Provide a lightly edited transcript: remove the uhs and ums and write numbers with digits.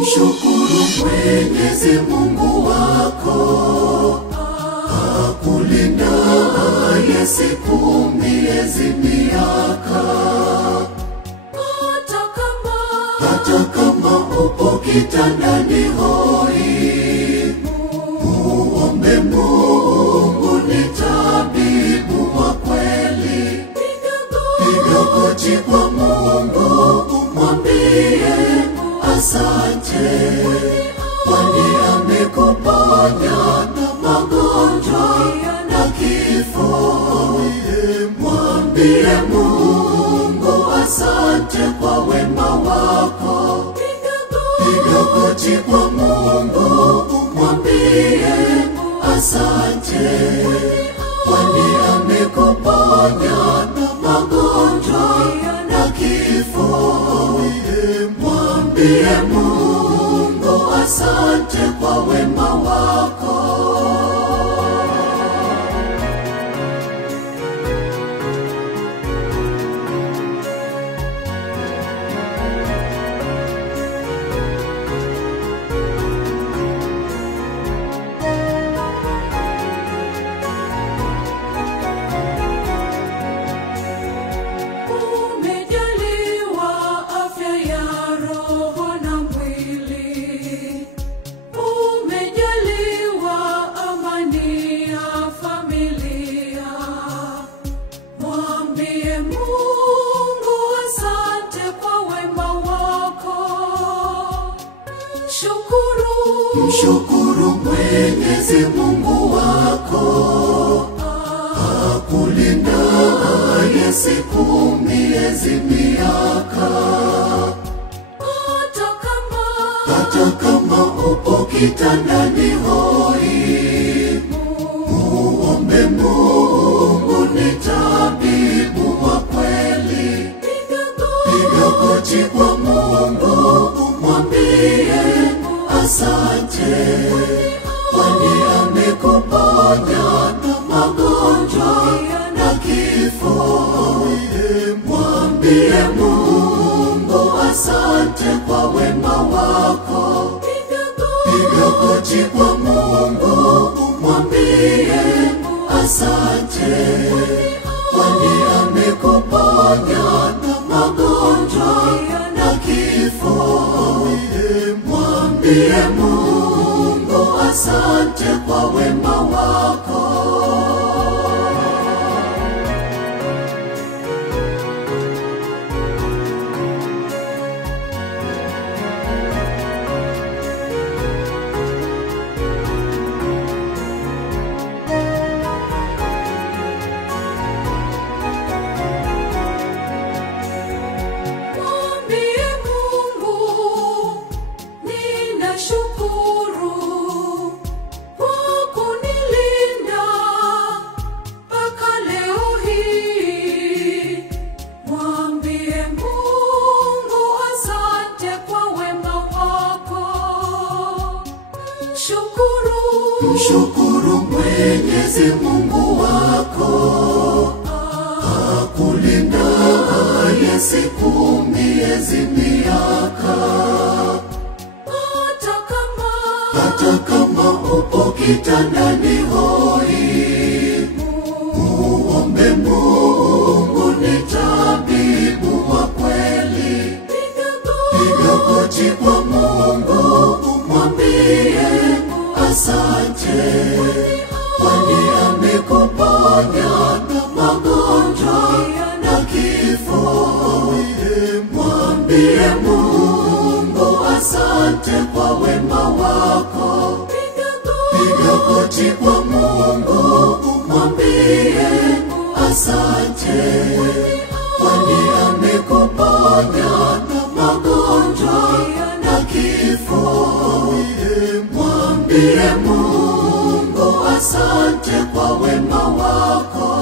Mshukuru Mwenyezi Mungu wako, akulinda siku miezi miaka. Hata kama upo kitandani hoi, muombe Mungu, ni tabibu wa kweli. Piga goti kwa Mungu, mwambie asante, kwani amekuponya na magonjwa na kifo. Mwambie Mungu asante kwa wema wako. Piga goti kwa Mungu, mwambie asante, kwani amekuponya na magonjwa na kifo. Mwambie Mungu asante kwa wema wako. Mshukuru Mwenyezi Mungu wako, akulinda siku miezi miaka. Hata kama upo kitandani hoi, muombe Mungu, ni tabibu wa kweli. Piga goti kwa Mungu, mwambie asante, kwani amekuponya na magonjwa na kifo. Mwambie Mungu asante kwa wema wako. Piga goti kwa Mungu, mwambie asante, kwani amekuponya na magonjwa na kifo. Mwambie Mungu asante kwa wema wako. Mshukuru Mwenyezi Mungu wako, akulinda siku miezi miaka. Hata kama upo kitandani hoi, muombe Mungu, ni tabibu wa kweli. Piga goti kwa Mungu, mwambie asante, kwani amekuponya na magonjwa na kifo. Mwambie Mungu asante kwa wema wako. Piga goti kwa Mungu, mwambie asante, kwani amekuponya na magonjwa na kifo. Mwambie Mungu asante kwa wema wako.